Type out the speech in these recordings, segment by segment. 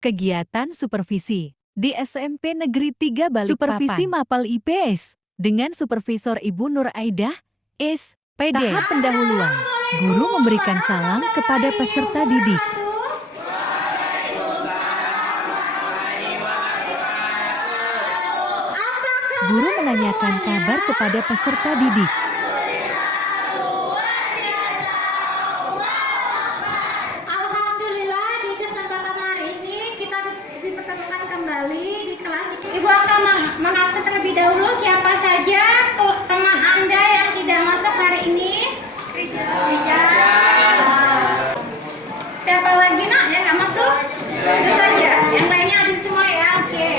Kegiatan supervisi di SMP Negeri 3 Balikpapan. Supervisi Mapel IPS dengan Supervisor Ibu Nur Aidah, SPD. Tahap pendahuluan, guru memberikan salam kepada peserta didik. Guru menanyakan kabar kepada peserta didik. Dipertemukan kembali di kelas. Ibu akan mengabsen terlebih dahulu siapa saja teman Anda yang tidak masuk hari ini. Siapa lagi nak yang nggak masuk? Itu saja. Yang lainnya ada semua ya. Oke.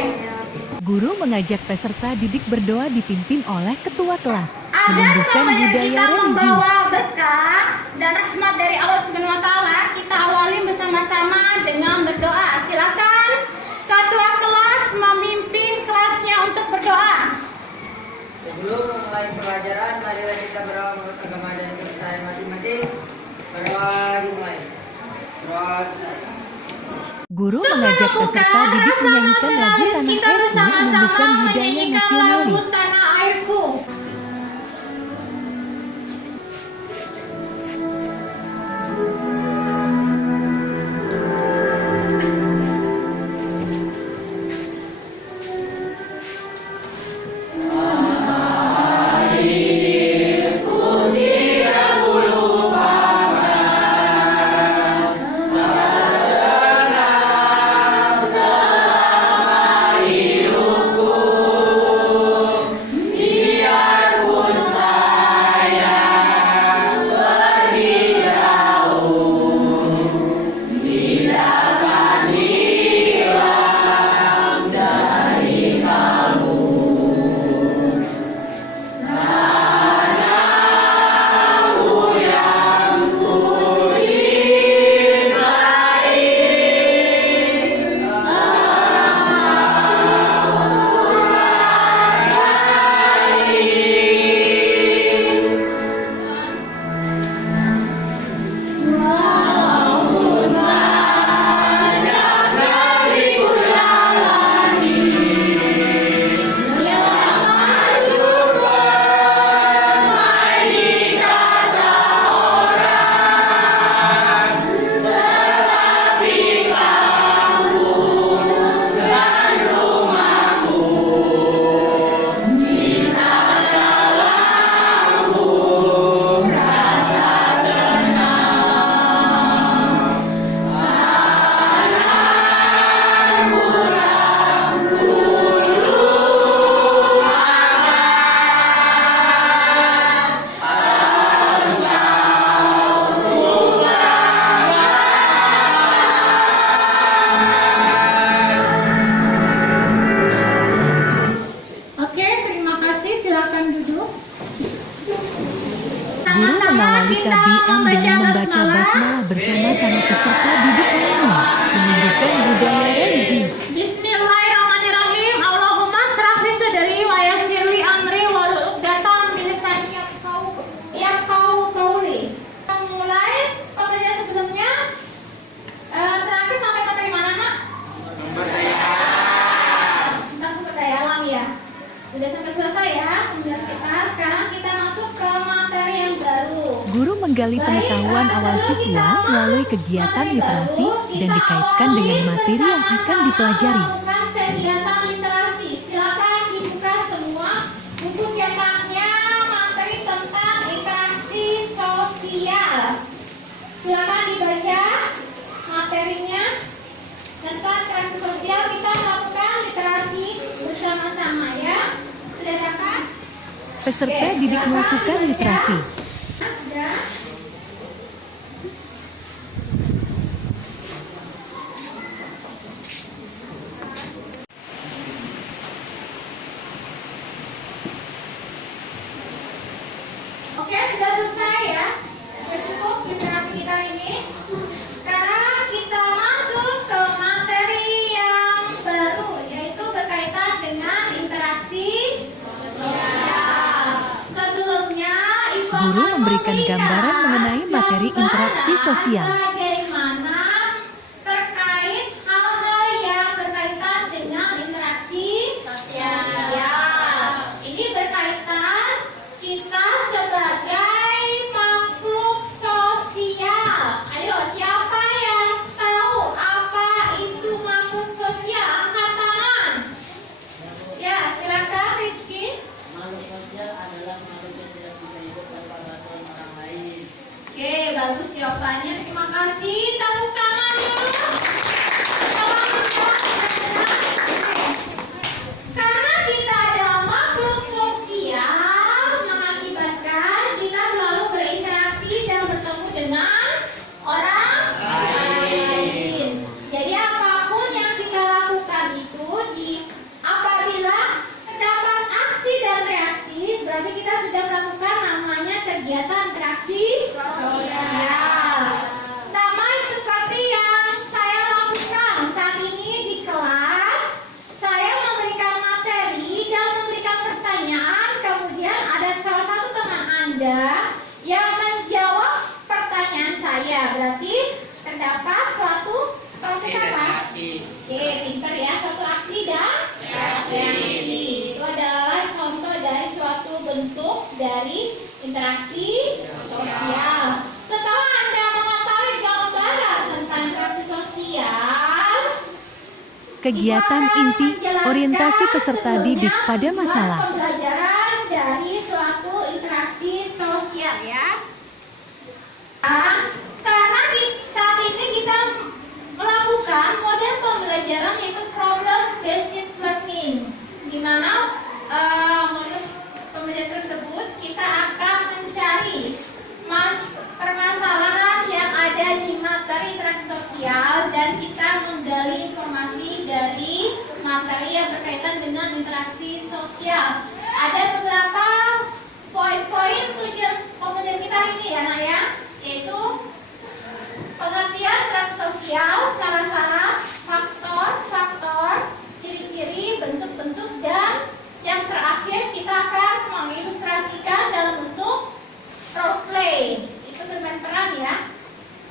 Guru mengajak peserta didik berdoa dipimpin oleh ketua kelas. Ada Menumbuhkan budaya kita religius. membawa berkah dan rahmat dari Allah Subhanahu Wa Taala. Kita awali bersama-sama dengan berdoa. Silakan ketua kelas memimpin kelasnya untuk berdoa. Sebelum memulai pelajaran, marilah kita berdoa menurut agama dan kepercayaan masing-masing. Berdoa dimulai. Berdoa. Guru mengajak peserta didik menyanyikan lagu Tanah Airku, menumbuhkan budaya nasionalis. Tanah Airku. Guru mengawali KBM dengan membaca basmalah bersama-sama peserta didik lainnya, menunjukkan budaya religius. Bismillahirrahmanirrahim. Allahumma shrah li sadri wa yassir li amri wahlul 'uqdatam min lisani yafqahu qawli. Mulai pembelajaran sebelumnya terakhir sampai materi mana, Nak? Sumber daya alam. Tentang sumber daya alam ya. Sudah sampai selesai ya pembelajaran kita. Sekarang kita masuk ke materi yang baru. Guru menggali pengetahuan awal siswa melalui kegiatan literasi dan dikaitkan dengan materi yang akan dipelajari. Melakukan kegiatan literasi. Silakan dibuka semua buku cetaknya, materi tentang interaksi sosial. Silakan dibaca materinya tentang interaksi sosial. Kita melakukan literasi bersama-sama ya. Sudah dapat? Peserta didik melakukan literasi. Sudah. Oke, sudah selesai ya. Sudah cukup literasi kita ini. Sekarang kita masuk ke materi yang baru, yaitu berkaitan dengan interaksi sosial. Sebelumnya, Ibu Guru akan memberikan gambaran mengenai materi interaksi sosial. bagaimana terkait hal-hal jawabannya. Terima kasih. Tepuk tangan dulu. Karena kita adalah makhluk sosial, mengakibatkan kita selalu berinteraksi dan bertemu dengan orang lain. Jadi apapun yang kita lakukan itu apabila terdapat aksi dan reaksi, berarti kita sudah melakukan namanya kegiatan interaksi sosial. Sama seperti yang saya lakukan saat ini di kelas, saya memberikan materi dan memberikan pertanyaan, kemudian ada salah satu teman Anda yang menjawab pertanyaan saya. Berarti terdapat suatu proses apa? Oke, pinter ya, suatu aksi dan reaksi. Itu adalah contoh dari suatu bentuk dari interaksi sosial. Setelah Anda mengetahui gambaran tentang interaksi sosial, Kegiatan inti orientasi peserta didik pada masalah. Pembelajaran dari suatu interaksi sosial ya. Karena saat ini kita melakukan model pembelajaran yaitu problem based learning, di mana model pembelajaran tersebut kita akan mencari permasalahan yang ada di materi interaksi sosial dan kita menggali informasi dari materi yang berkaitan dengan interaksi sosial. Ada beberapa poin-poin tujuan pembelajaran kita ini ya nak ya, yaitu pengertian interaksi sosial, syarat-syarat, faktor-faktor, ciri-ciri, bentuk-bentuk, dan yang terakhir kita akan mengilustrasikan dalam bentuk role play. Itu bermain peran ya.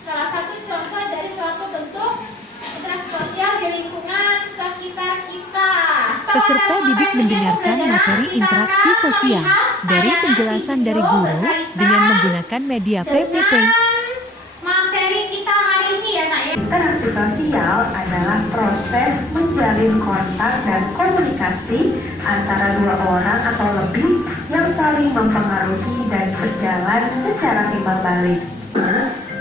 Salah satu contoh dari suatu bentuk interaksi sosial di lingkungan sekitar kita. Peserta didik mendengarkan materi interaksi sosial dari penjelasan dari guru dengan menggunakan media PPT. Materi kita hari ini ya nak ya. Interaksi sosial adalah proses menjalin kontak dan komunikasi antara dua orang atau lebih yang saling mempengaruhi dan berjalan secara timbal balik.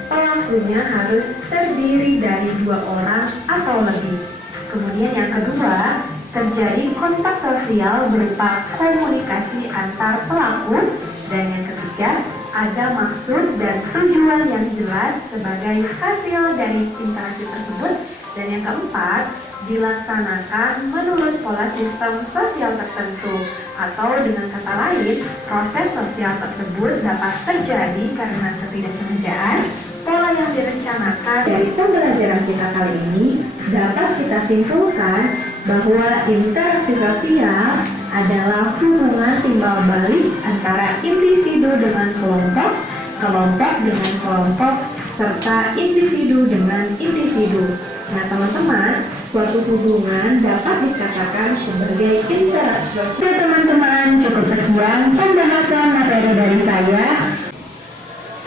Pelakunya harus terdiri dari dua orang atau lebih. Kemudian yang kedua, terjadi kontak sosial berupa komunikasi antar pelaku. Dan yang ketiga, ada maksud dan tujuan yang jelas sebagai hasil dari interaksi tersebut. Dan yang keempat, dilaksanakan menurut pola sistem sosial tertentu. Atau dengan kata lain, proses sosial tersebut dapat terjadi karena ketidaksengajaan. Pola yang direncanakan dari pembelajaran kita kali ini dapat kita simpulkan bahwa interaksi sosial adalah hubungan timbal balik antara individu dengan kelompok, kelompok dengan kelompok, serta individu dengan individu. Nah teman-teman, suatu hubungan dapat dikatakan sebagai interaksi sosial. Oke teman-teman, cukup sekian pembahasan materi dari saya.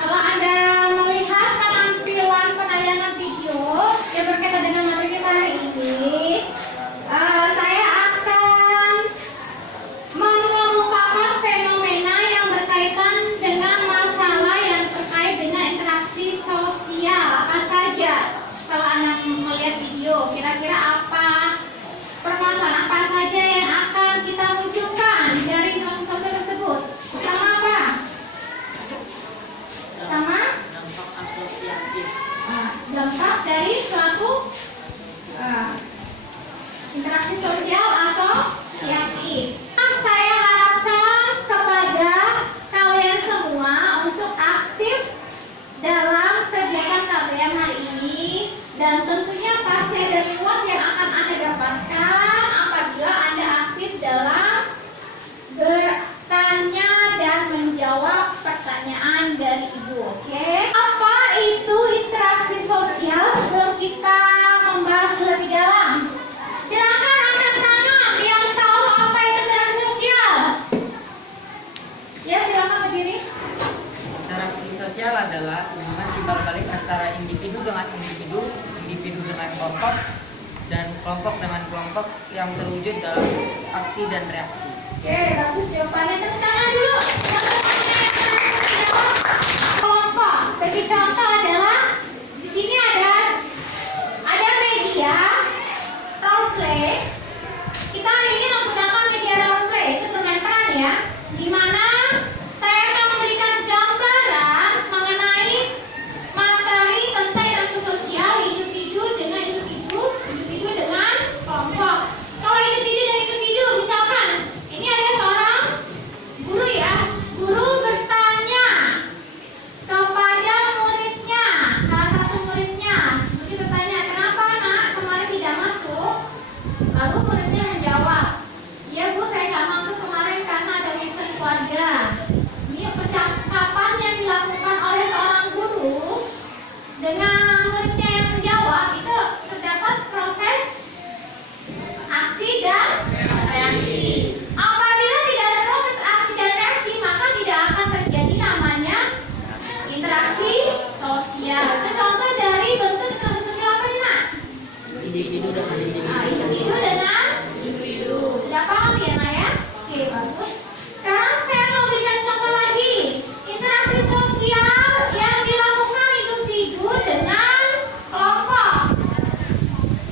Kalau Anda melihat penampilan penayangan video yang berkaitan dengan materi kita hari ini, saya akan mengemukakan fenomena yang berkaitan dengan masalah yang terkait dengan interaksi sosial. Apa saja? Kalau Anda melihat video, kira-kira apa permasalahan apa saja yang akan kita munculkan dari interaksi sosial tersebut? Pertama apa? Pertama, dampak asosiatif. dampak dari suatu interaksi sosial asosiatif. Saya harapkan kepada kalian semua untuk aktif dalam kegiatan KBM hari ini, dan tentunya pasti ada reward yang akan Anda dapatkan apabila Anda aktif dalam bertanya dan menjawab pertanyaan dari Ibu. Oke? Apa itu interaksi sosial? Sebelum kita membahas lebih dalam, silakan angkat tangan yang tahu apa itu interaksi sosial. Ya, silakan berdiri. Interaksi sosial adalah hubungan timbal balik antara individu dengan individu, individu dengan kelompok, dan kelompok dengan kelompok yang terwujud dalam aksi dan reaksi. Oke, bagus jawabannya. Tepuk tangan dulu. Kelompok, sebagai contoh adalah Lalu muridnya menjawab, iya Bu, saya nggak masuk kemarin karena ada urusan keluarga. Ini percakapan yang dilakukan oleh seorang guru dengan muridnya yang menjawab itu terdapat proses aksi dan reaksi. Apabila tidak ada proses aksi dan reaksi, maka tidak akan terjadi namanya interaksi sosial. Itu contoh dari bentuk interaksi sosial apa nih, Nak? Individu dengan individu. Nah, individu dengan individu. Sudah paham ya, Nak ya? Oke, bagus. Sekarang saya mau berikan contoh lagi. Interaksi sosial yang dilakukan individu dengan kelompok.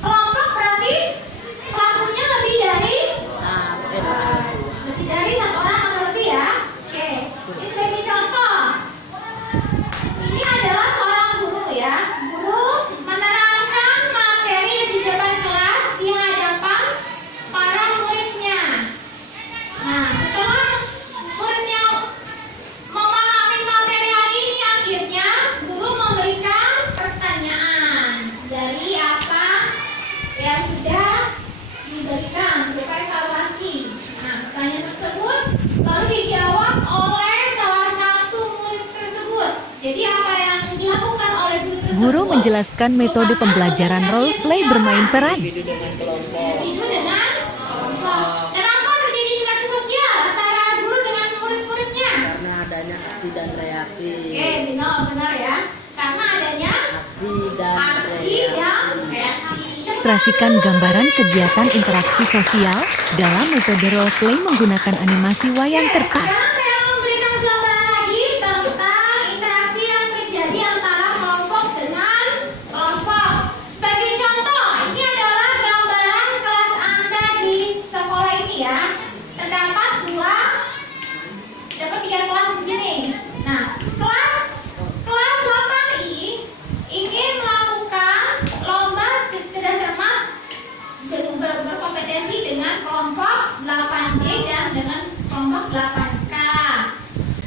Kelompok berarti pelakunya lebih dari satu orang atau lebih ya. Oke, ini sebagai contoh. Ini adalah seorang guru ya. Guru menerangkan materi di depan kelas di hadapan para muridnya. Nah, setelah muridnya memahami materi hari ini, akhirnya guru memberikan pertanyaan dari apa yang sudah diberikan berupa evaluasi. Nah, pertanyaan tersebut lalu dijawab oleh salah satu murid tersebut. Jadi apa yang dilakukan oleh guru tersebut? Guru menjelaskan metode pembelajaran role play bermain peran. Individu dengan kelompok. Individu dengan kelompok. Kenapa terjadi interaksi sosial antara guru dengan murid-muridnya? Karena adanya aksi dan reaksi. Oke, benar ya. Karena adanya Aksi dan aksi dan reaksi. Ilustrasikan gambaran kegiatan interaksi sosial dalam metode role play menggunakan animasi wayang kertas. Sekarang saya memberikan gambaran lagi tentang interaksi yang terjadi antara kelompok dengan kelompok. Sebagai contoh, ini adalah gambaran kelas Anda di sekolah ini ya. Terdapat tiga kelas di sini. Nah, kelas 8I ingin melakukan lomba cerdas cermat berkompetisi dengan kelompok 8D dan dengan kelompok 8K.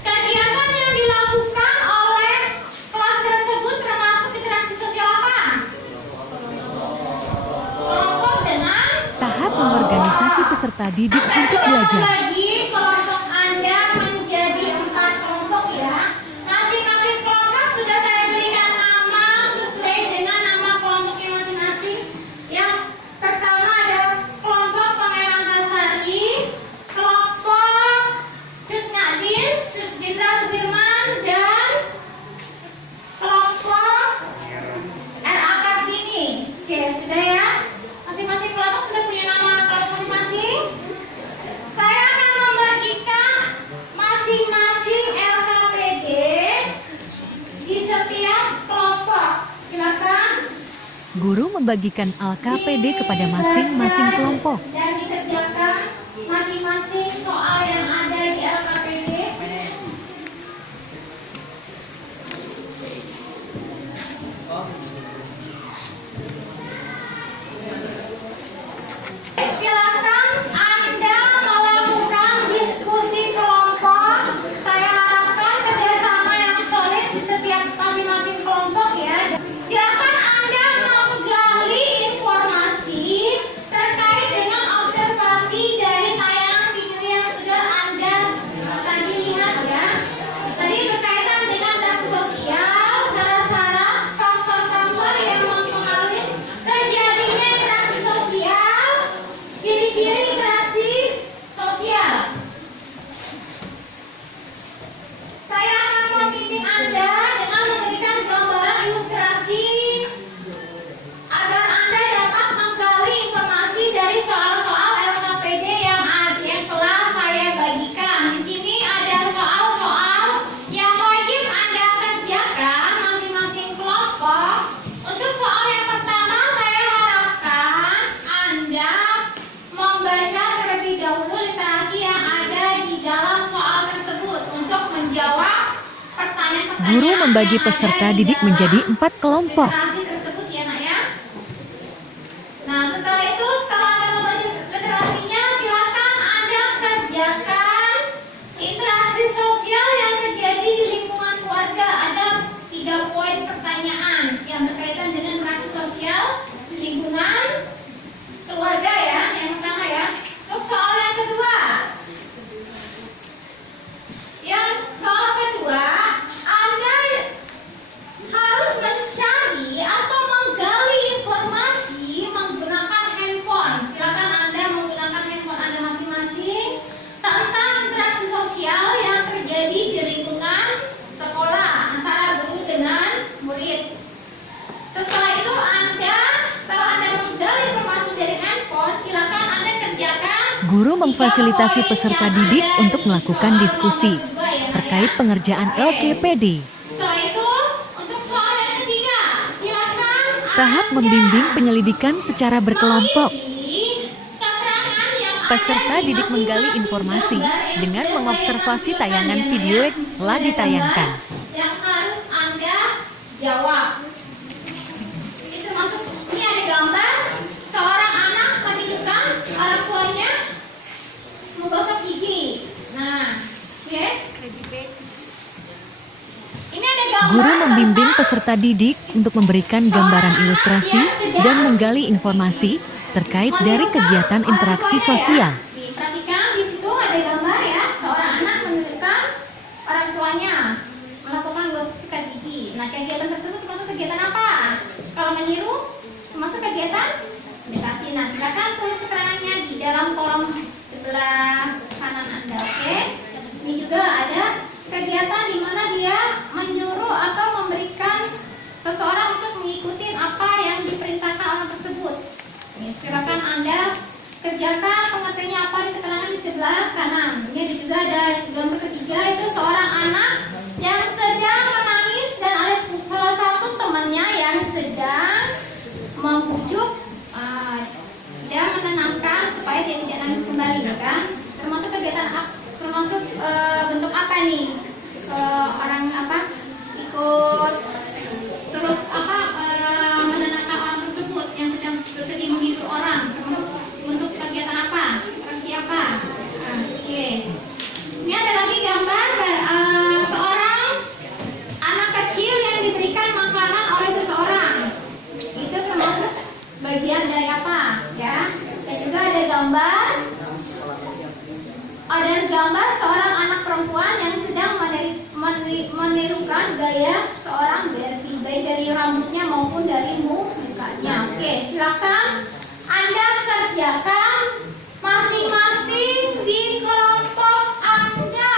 Kegiatan yang dilakukan oleh kelas tersebut termasuk interaksi sosial apa? Kelompok dengan Tahap mengorganisasi peserta didik untuk belajar. Bagi kelompok Anda menjadi 4 kelompok ya. Masing-masing kelompok sudah saya berikan nama sesuai dengan nama kelompoknya masing-masing. Yang pertama ada kelompok Pangeran Antasari, kelompok Cut Nyadin, Jenderal Sudirman, dan kelompok RA Kartini. Oke, sudah ya. Masing-masing kelompok sudah punya nama kelompok masing-masing. Saya akan membagikan masing-masing LKPD di setiap kelompok. Silakan. Guru membagikan LKPD kepada masing-masing kelompok. Dan dikerjakan masing-masing soal yang ada di LKPD. Silakan Anda melakukan diskusi kelompok. Saya harapkan kerjasama yang solid di setiap masing-masing kelompok ya. Silakan Anda menggali informasi terkait dengan observasi dari tayangan video yang sudah Anda tadi lihat ya. Tadi berkaitan dengan interaksi sosial, syarat-syarat, faktor-faktor yang mempengaruhi terjadinya interaksi sosial, ciri-ciri interaksi sosial. Saya akan membimbing Anda dengan memberikan gambaran ilustrasi agar Anda dapat menggali informasi dari soal-soal LKPD yang telah saya bagikan. Di sini ada soal-soal yang wajib Anda kerjakan masing-masing kelompok. Untuk soal yang pertama, saya harapkan Anda membaca terlebih dahulu literasi yang ada di dalam soal tersebut untuk menjawab pertanyaan-pertanyaan. Guru membagi yang ada peserta di didik dalam menjadi 4 kelompok. literasi tersebut ya, Nak ya. Nah, setelah itu, setelah Anda membaca literasinya, silakan Anda kerjakan interaksi sosial yang terjadi di lingkungan keluarga. Ada 3 poin pertanyaan yang berkaitan dengan interaksi sosial di lingkungan keluarga ya. Guru memfasilitasi peserta didik untuk melakukan diskusi terkait pengerjaan LKPD. Setelah itu, untuk soal yang ketiga, silakan Tahap membimbing penyelidikan secara berkelompok. keterangan yang Peserta didik menggali informasi dengan mengobservasi tayangan video yang telah ditayangkan. yang harus Anda jawab. Itu masuk, ini ada gambar seorang anak menunjukkan orang tuanya menggosok gigi. Nah, oke. Ini ada gambar Guru membimbing tentang peserta didik untuk memberikan gambaran ilustrasi dan menggali informasi terkait dari kegiatan interaksi sosial. Nih, perhatikan di situ ada gambar ya, seorang anak menunjukkan orang tuanya melakukan gosok sikat gigi. Nah, kegiatan tersebut termasuk kegiatan apa? Kalau meniru, termasuk kegiatan edukasi. Nah, silakan tulis keterangannya di dalam kolom sebelah kanan Anda, oke? Ini juga ada kegiatan di mana dia menyuruh atau memberikan seseorang untuk mengikuti apa yang diperintahkan orang tersebut. Nih, silakan Anda kerjakan pengertiannya apa di keterangan di sebelah kanan. Ini juga ada gambar ketiga, itu seorang anak yang sedang menangis dan ada salah satu temannya yang sedang membujuk dia menenangkan supaya dia tidak nangis kembali, ya kan? Termasuk kegiatan termasuk bentuk apa nih? Orang apa ikut terus apa menenangkan orang tersebut yang sedang bersedih menghibur orang, termasuk bentuk kegiatan apa? Atraksi apa? Oke. Ini ada lagi gambar seorang anak kecil yang diberikan makanan oleh seseorang. Itu termasuk bagian dari apa? Ya. Dan juga ada gambar seorang anak perempuan yang sedang menirukan gaya seorang Barbie, baik dari rambutnya maupun dari mukanya. Oke, silakan Anda kerjakan masing-masing di kelompok Anda.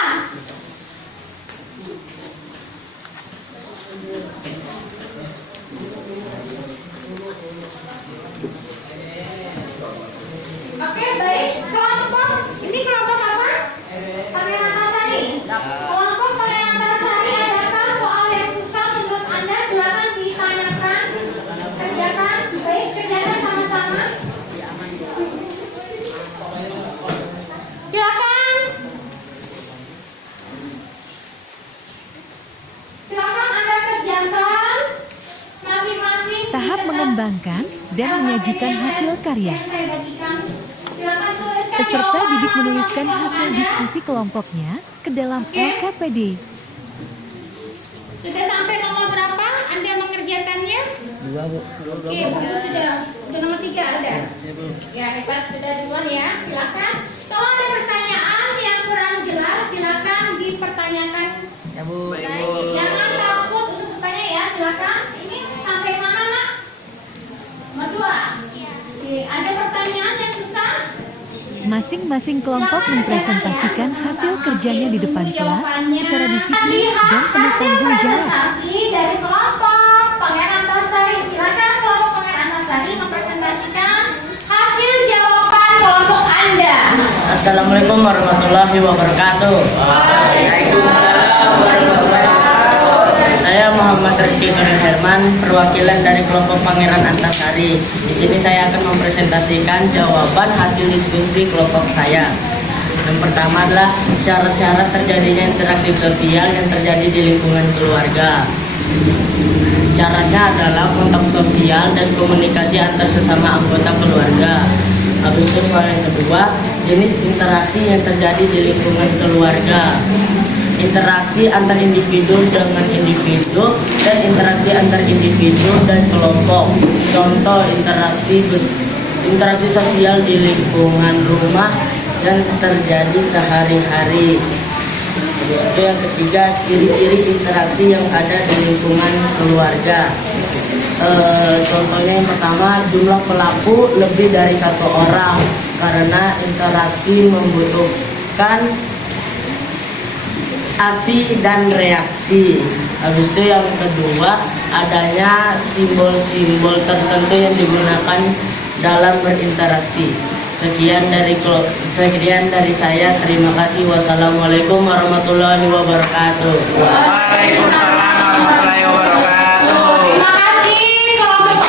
Oke, baik. Ini kelompok apa? Pangeran Antasari. Kelompok Pangeran Antasari, adakah soal yang susah menurut Anda? Silakan ditanyakan. Kerjakan. Baik, kerjakan sama-sama. Silakan. Silakan Anda kerjakan masing-masing. Tahap mengembangkan dan menyajikan hasil karya. Peserta didik menuliskan hasil diskusi kelompoknya ke dalam LKPD. Sudah sampai nomor berapa? Anda mengerjakannya? 2, Bu. Oke, buku sudah nomor 3 ada. Ya, hebat, sudah duluan ya. Silakan. Kalau ada pertanyaan yang kurang jelas, silakan dipertanyakan. Ya, Bu. Baik, jangan takut untuk bertanya ya. Silakan. Ini sampai mana, Nak? Nomor 2. Oke, ada pertanyaan yang susah? Masing-masing kelompok mempresentasikan hasil kerjanya di depan kelas secara disiplin dan penuh tanggung jawab. Presentasi dari kelompok Pangeran Antasari. Silakan kelompok Pangeran Antasari mempresentasikan hasil jawaban kelompok Anda. Assalamualaikum warahmatullahi wabarakatuh. Waalaikumsalam warahmatullahi wabarakatuh. Saya Muhammad Rizky Karim Herman, perwakilan dari kelompok Pangeran Antasari. Di sini saya akan mempresentasikan jawaban hasil diskusi kelompok saya. Yang pertama adalah syarat-syarat terjadinya interaksi sosial yang terjadi di lingkungan keluarga. Syaratnya adalah kontak sosial dan komunikasi antar sesama anggota keluarga. Habis itu soal yang kedua, jenis interaksi yang terjadi di lingkungan keluarga. Interaksi antar individu dengan individu dan interaksi antar individu dan kelompok. Contoh interaksi sosial di lingkungan rumah yang terjadi sehari-hari. Terus itu yang ketiga, ciri-ciri interaksi yang ada di lingkungan keluarga. Contohnya yang pertama, jumlah pelaku lebih dari 1 orang karena interaksi membutuhkan aksi dan reaksi. Habis itu yang kedua, adanya simbol-simbol tertentu yang digunakan dalam berinteraksi. Sekian dari saya. Terima kasih. Wassalamualaikum warahmatullahi wabarakatuh. Waalaikumsalam warahmatullahi wabarakatuh. Terima kasih kelompok.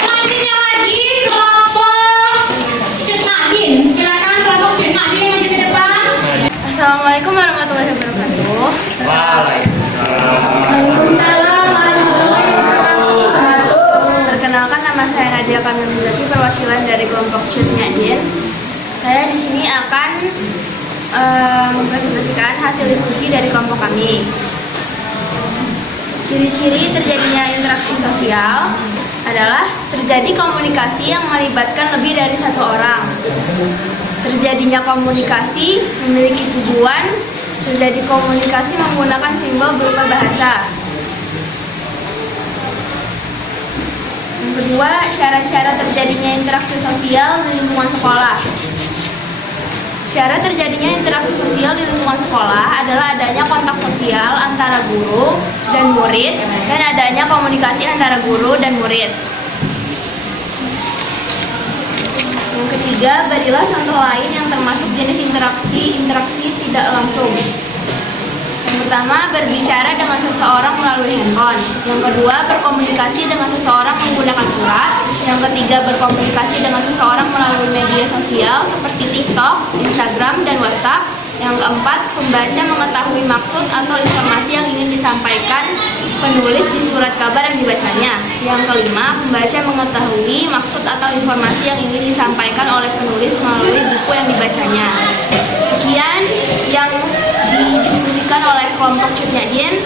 Selanjutnya lagi kelompok Cut Nadin. Silakan kelompok Cut Nadin maju ke depan. Assalamualaikum warahmatullahi wabarakatuh. Waalaikumsalam warahmatullahi wabarakatuh. Perkenalkan, nama saya Nadia Kamil Mizaki, perwakilan dari kelompok Cut Nadin. Saya di sini akan mempresentasikan hasil diskusi dari kelompok kami. Ciri-ciri terjadinya interaksi sosial adalah terjadi komunikasi yang melibatkan lebih dari satu orang. Terjadinya komunikasi memiliki tujuan, terjadi komunikasi menggunakan simbol berupa bahasa. Yang kedua, syarat-syarat terjadinya interaksi sosial di lingkungan sekolah. Syarat terjadinya interaksi sosial di lingkungan sekolah adalah adanya kontak sosial antara guru dan murid dan adanya komunikasi antara guru dan murid. Yang ketiga, berilah contoh lain yang termasuk jenis interaksi tidak langsung. Yang pertama, berbicara dengan seseorang melalui handphone. Yang kedua, berkomunikasi dengan seseorang menggunakan surat. Yang ketiga, berkomunikasi dengan seseorang melalui media sosial seperti TikTok, Instagram, dan WhatsApp. Yang keempat, pembaca mengetahui maksud atau informasi yang ingin disampaikan penulis di surat kabar yang dibacanya. Yang kelima, pembaca mengetahui maksud atau informasi yang ingin disampaikan oleh penulis melalui buku yang dibacanya. Sekian yang didiskusikan oleh kelompok Cut Nadin.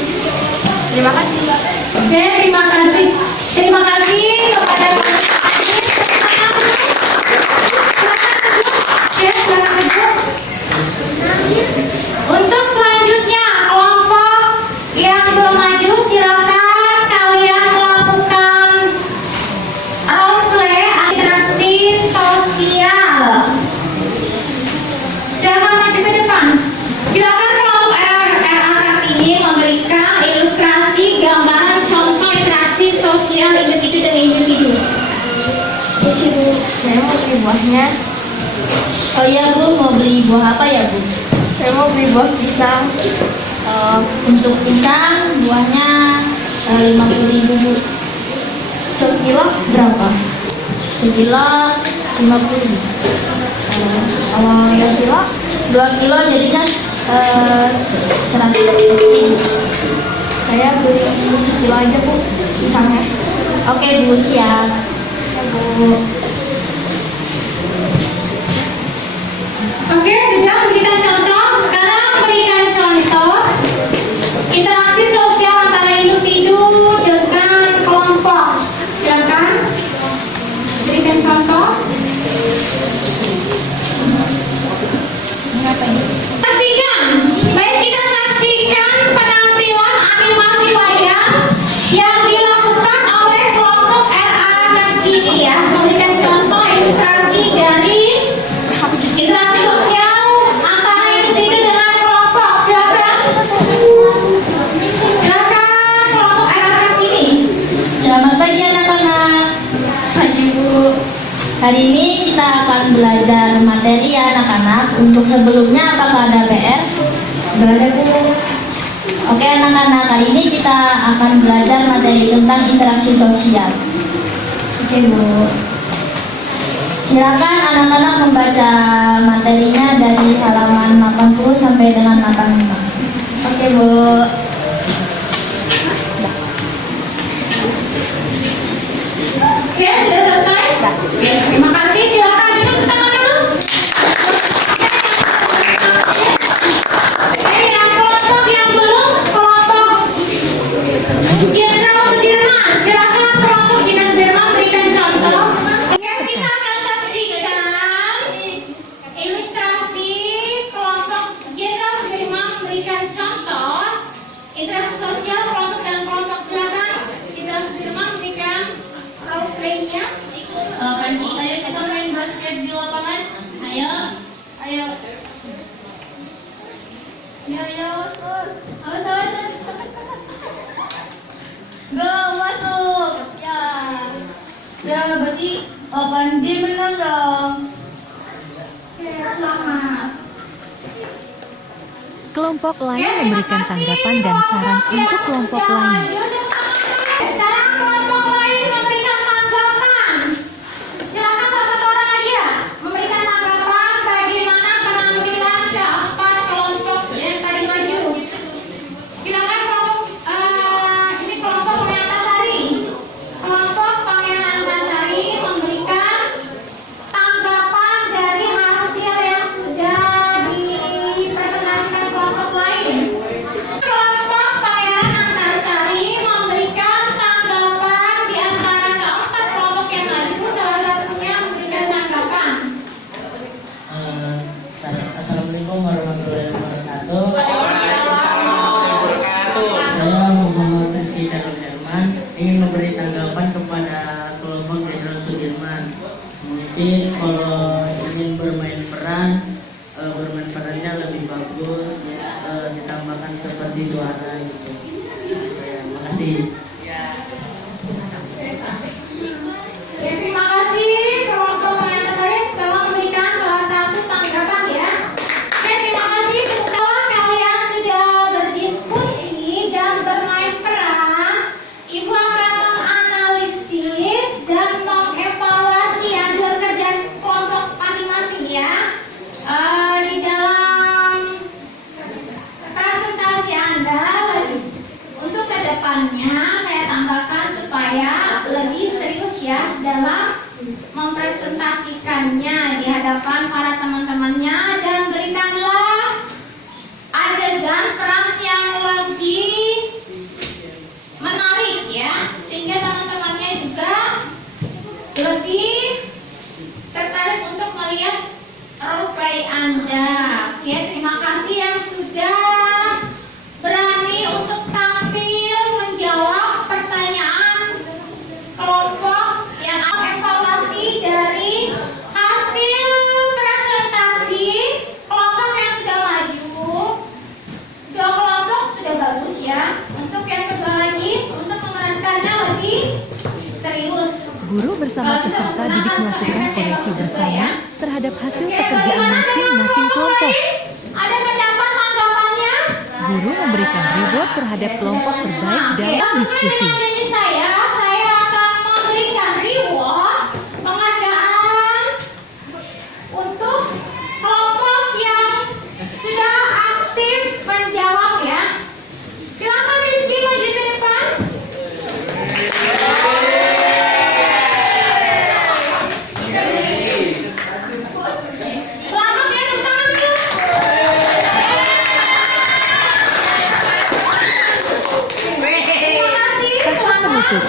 Terima kasih. Oke, terima kasih. Terima kasih kepada kelompok Nadin. Untuk selanjutnya kelompok yang belum maju, silakan kalian melakukan role play interaksi sosial. Silakan maju ke depan. Silakan kelompok RA Kartini memberikan ilustrasi gambaran contoh interaksi sosial individu dengan individu. Bu, saya mau beli buahnya. Oh iya Bu, mau beli buah apa ya Bu? Saya mau beli buah pisang. Untuk pisang buahnya 50.000 Bu. Sekilo berapa? Sekilo 50.000. Kalau 2 kilo? 2 kilo jadinya 100.000. Saya beli sekilo aja Bu pisangnya. Oke Bu, siap. Bu. Oke, sudah memberikan contoh. Sekarang memberikan contoh interaksi sosial antara individu dengan kelompok. Silakan berikan contoh. Saksikan, baik kita saksikan penampilan animasi wayang yang dilakukan oleh kelompok RA Kartini ya. Memberikan contoh ilustrasi dari interaksi sosial antara individu dengan kelompok. Silakan. Silakan kelompok RA Kartini. Selamat pagi anak-anak. Pagi Bu. Hari ini kita akan belajar materi ya anak-anak. Untuk sebelumnya apakah ada PR? Ada Bu. Oke anak-anak, kali ini kita akan belajar materi tentang interaksi sosial. Oke Bu. Silakan anak-anak membaca materinya dari halaman 80 sampai dengan 85. Oke Bu. Oke, sudah selesai? Terima kasih. Silakan duduk ke tangan dulu. Oke, yang kelompok yang belum, kelompok Jenderal Sudirman. Silakan kelompok Jenderal Sudirman berikan contoh. Oke, kita akan saksikan ilustrasi kelompok Jenderal Sudirman memberikan contoh interaksi sosial kelompok dan kelompok. Silakan Jenderal Sudirman berikan role play-nya. Pagi, ayo kita main basket di lapangan. Ayo. Ayo. Awas. Go, masuk. Ya. Ya, berarti Panji menang dong. Oke, selamat. Kelompok lain memberikan tanggapan dan saran untuk kelompok lain. Sekarang kelompok lain memberikan tanggapan. Silakan satu orang aja memberikan tanggapan bagaimana penampilan keempat kelompok yang tadi maju. Silakan kelompok ini kelompok Pangeran Antasari. Kelompok Pangeran Antasari memberikan tanggapan dari hasil yang sudah dipresentasikan kelompok lain. Kelompok Pangeran Antasari memberikan tanggapan di antara keempat kelompok yang maju, salah satunya memberikan tanggapan. Assalamualaikum warahmatullahi wabarakatuh. Wabarakatuh. Saya Muhammad Rizky Darul Herman ingin memberi tanggapan kepada kelompok Jenderal Sudirman. Mungkin kalau ingin bermain perannya lebih bagus, ditambahkan seperti suara gitu. Ya, makasih. Ya, terima kasih kelompok Pangeran Antasari telah memberikan salah satu tanggapan ya. Oke, terima kasih setelah kalian sudah berdiskusi dan bermain peran, Ibu akan menganalisis dan mengevaluasi hasil kerja kelompok masing-masing ya. Di dalam presentasi Anda untuk kedepannya saya tambahkan supaya lebih serius ya dalam mempresentasikannya di hadapan para teman-temannya, dan berikanlah adegan peran yang lebih menarik ya, sehingga teman-temannya juga lebih tertarik untuk melihat role play Anda. Oke, terima kasih yang sudah berani untuk tampil menjawab pertanyaan kelompok yang evaluasi dari hasil presentasi kelompok yang sudah maju. Dua kelompok sudah bagus ya. Untuk yang kedua lagi, untuk memerankannya lebih serius. Guru bersama peserta didik melakukan koreksi bersama terhadap hasil pekerjaan masing-masing kelompok. Ada pendapat tanggapannya? Guru memberikan reward terhadap kelompok terbaik dalam diskusi. Jadi saya akan memberikan reward penghargaan untuk kelompok yang sudah aktif menjawab ya. Silakan Rizky maju ke depan. Selamat ya, tepuk tangan dulu. Terima kasih. Tahap penutup.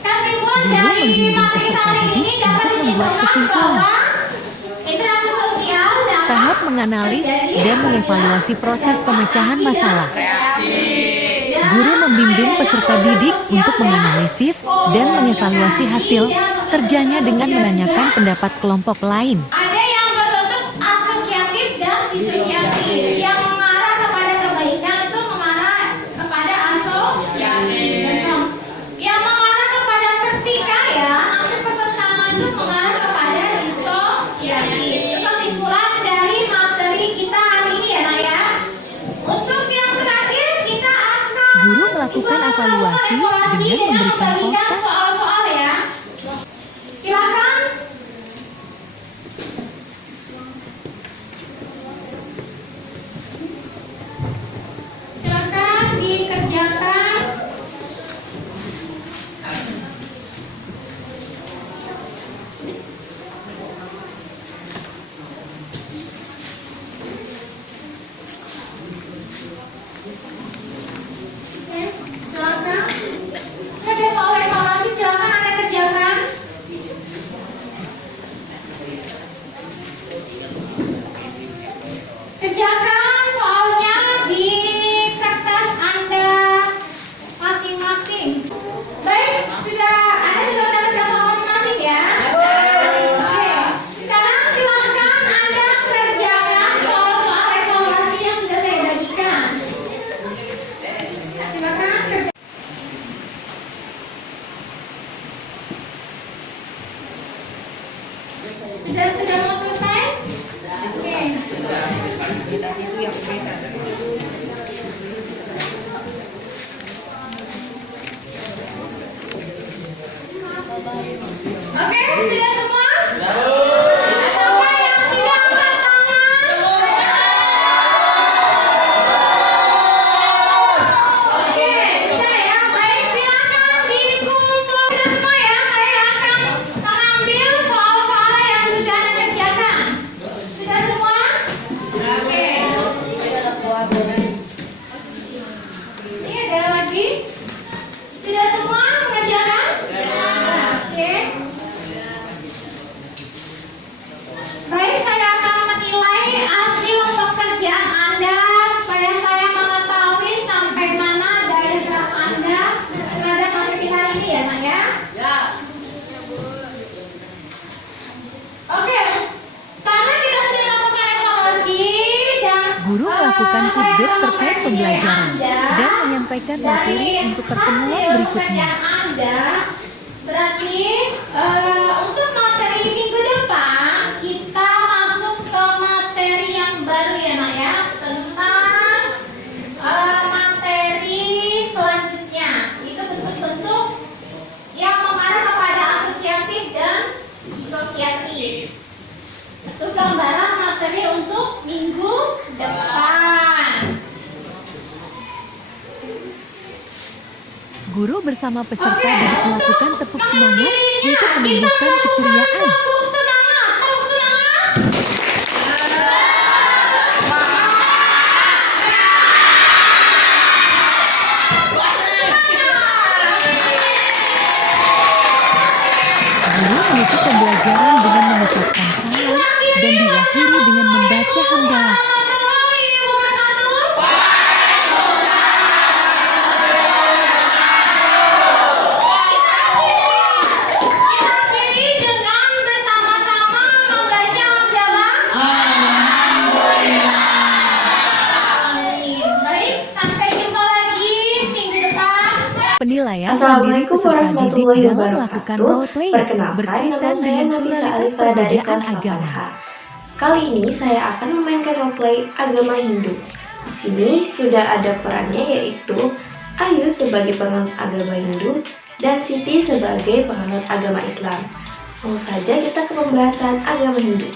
Kesimpulan Guru dari membimbing materi peserta hari ini didik dapat untuk membuat disimpulkan kesimpulan. bahwa interaksi sosial dapat Tahap menganalisis dan mengevaluasi proses pemecahan masalah. Guru membimbing peserta didik untuk menganalisis dan mengevaluasi hasil kerjanya dengan menanyakan pendapat kelompok lain. ada yang berbentuk asosiatif dan disosiatif. Yang mengarah kepada kebaikan itu mengarah kepada asosiatif. Yang mengarah kepada pertikaian atau pertentangan itu mengarah kepada disosiatif. Itu kesimpulan dari materi kita hari ini ya, Naya. Untuk yang terakhir kita akan Guru melakukan evaluasi dengan memberikan postas soal-soal ya. Silakan. Silakan dikerjakan. Oke, silakan. Ada soal evaluasi, silakan Anda kerjakan. Kerjakan soalnya di kertas Anda masing-masing. Baik, Anda sudah mendapatkan soal masing-masing ya? Oke. Sekarang silakan Anda kerjakan soal-soal evaluasi yang sudah saya bagikan. Silakan. rehabilitasi itu yang beda. Oke, sudah semua? Adakah yang sudah angkat tangan? Oke, bisa ya. Baik, silakan dikumpul. Sudah semua ya. Saya akan mengambil soal-soal yang sudah Anda kerjakan. Sudah semua? Oke. Ini ada lagi. Sudah semua mengerjakan? Oke. Baik, saya akan menilai hasil pekerjaan Anda supaya saya mengetahui sampai mana daya serap Anda terhadap materi hari ini ya, Nak ya? Oke, karena kita sudah melakukan evaluasi dan Guru melakukan feedback saya terkait memakai pembelajaran Anda dan menyampaikan materi untuk pertemuan hasil berikutnya. pekerjaan Anda. Berarti untuk materi minggu depan kita masuk ke materi yang baru ya, Nak ya, tentang materi selanjutnya. Itu bentuk-bentuk yang mengarah kepada asosiatif dan disosiatif. Itu gambaran materi untuk minggu depan. Guru bersama peserta duduk melakukan tepuk semangat untuk menumbuhkan keceriaan. Tepuk semangat, tepuk semangat. Guru menutup pembelajaran dengan mengucapkan salam dan diakhiri dengan membaca hamdalah. Warahmatullahi wabarakatuh. Kita akhiri dengan bersama-sama membaca hamdalah. Amin. Baik, sampai jumpa lagi minggu depan. Penilaian mandiri Assalamualaikum peserta didik warahmatullahi dalam wabarakatuh. melakukan role play Perkenalkan, berkaitan nama saya dengan Nafisa pluralitas Alifah dari perbedaan kelas agama. 8H. Kali ini saya akan memainkan roleplay agama Hindu. Di sini sudah ada perannya, yaitu Ayu sebagai penganut agama Hindu dan Siti sebagai penganut agama Islam. Langsung saja kita ke pembahasan agama Hindu.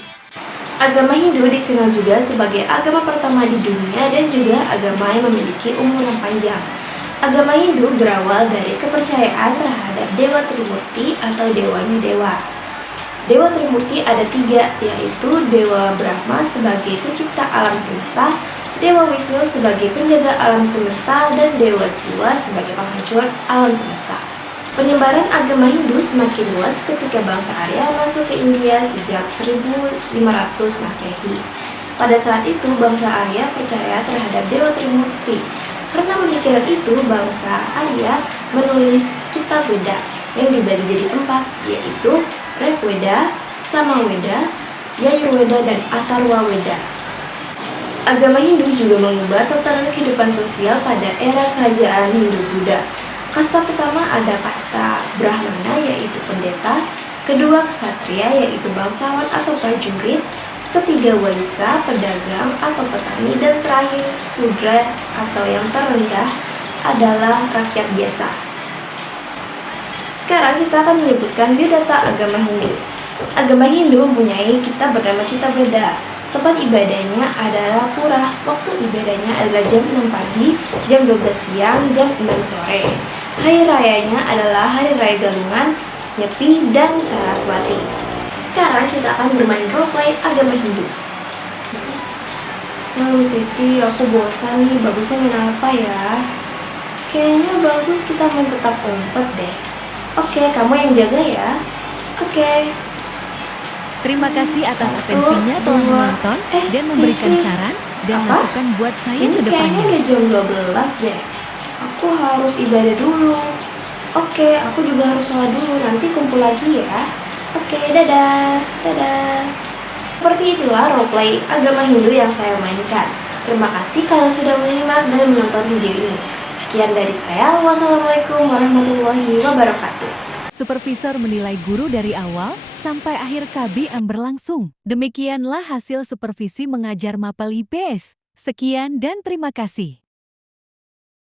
Agama Hindu dikenal juga sebagai agama pertama di dunia dan juga agama yang memiliki umur yang panjang. Agama Hindu berawal dari kepercayaan terhadap Dewa Trimurti atau dewanya dewa. Dewa Trimurti ada 3, yaitu Dewa Brahma sebagai pencipta alam semesta, Dewa Wisnu sebagai penjaga alam semesta, dan Dewa Siwa sebagai penghancur alam semesta. Penyebaran agama Hindu semakin luas ketika bangsa Arya masuk ke India sejak 1500 Masehi. Pada saat itu, bangsa Arya percaya terhadap Dewa Trimurti. Karena pemikiran itu, bangsa Arya menulis kitab Weda yang dibagi jadi 4, yaitu Rigveda, Samaveda, Yajurveda, dan Atharvaveda. Agama Hindu juga mengubah tatanan kehidupan sosial pada era kerajaan Hindu-Buddha. Kasta pertama ada kasta Brahmana, yaitu pendeta, kedua ksatria, yaitu bangsawan atau prajurit, ketiga waisa, pedagang atau petani, dan terakhir sudra atau yang terendah adalah rakyat biasa. Sekarang kita akan menyebutkan biodata agama Hindu. Agama Hindu mempunyai kitab bernama Kitab Veda. Tempat ibadahnya adalah pura. Waktu ibadahnya adalah jam 6 pagi, jam 12 siang, jam 6 sore. Hari rayanya adalah Hari Raya Galungan, Nyepi, dan Saraswati. Sekarang kita akan bermain roleplay agama Hindu. Lalu Siti, aku bosan nih, bagusnya main apa ya? Kayaknya bagus kita main petak umpet deh. Oke, kamu yang jaga ya. Oke. Terima kasih atas atensinya telah menonton dan memberikan Siti. saran dan Apa? masukan buat saya Ini ke kayaknya depannya. udah jam 12 deh. Aku harus ibadah dulu. Oke, aku juga harus sholat dulu. Nanti kumpul lagi ya. Oke, dadah. Dadah. Seperti itulah roleplay agama Hindu yang saya mainkan. Terima kasih kalian sudah menyimak dan menonton video ini. Sekian dari saya. Wassalamualaikum warahmatullahi wabarakatuh. Supervisor menilai guru dari awal sampai akhir KBM berlangsung. Demikianlah hasil supervisi mengajar Mapel IPS. Sekian dan terima kasih.